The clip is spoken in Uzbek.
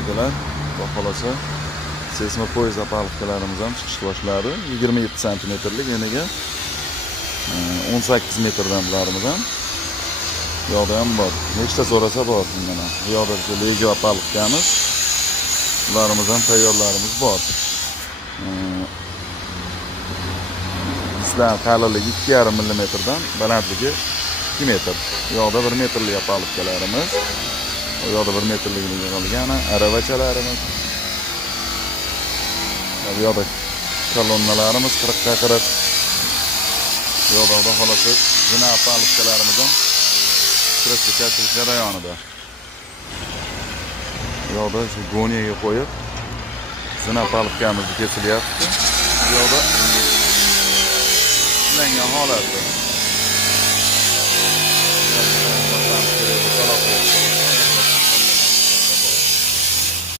akalar. Xudo xolasa seysmopoyez apalikalarimiz ham chiqishga boshladi. 27 santimetrlik eniga 18 metrdan bularimiz ham. Bu yoqda ham bor. Nechta so'rasa bor bundan ham. Bu yoqda lego apalikamiz. Bularimiz ham tayyorlarimiz bor. Sizlar qalinligi 2,5 mm dan, balandligi 2 metr. Bu yoqda 1 metrlik apalikalarimiz. Bu yoqda 1 metrligini qolgan aravachalarimiz. Bu yoqda kolonnalarimiz 40 ga 40. Bu yoqda Xudo xolasa zina apalikalarimiz ham kirish jarayonida. Bu yoqda shu goniyaga qo'yib zina apalikaimizni kesilyapti. Bu yoqda ishlangan holati.